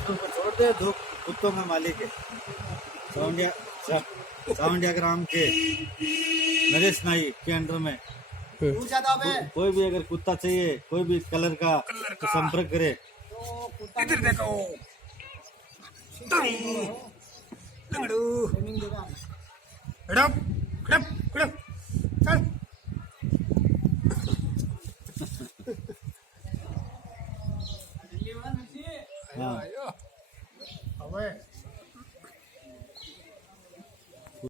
को छोड़ दे, दो कुत्तों में मालिक है। सावंडिया ग्राम के नरेश नाई के अंडर में कोई भी अगर कुत्ता चाहिए, कोई भी कलर का तो संपर्क करे। इधर देखो लंगड़ू खड़प खड़प खड़प चल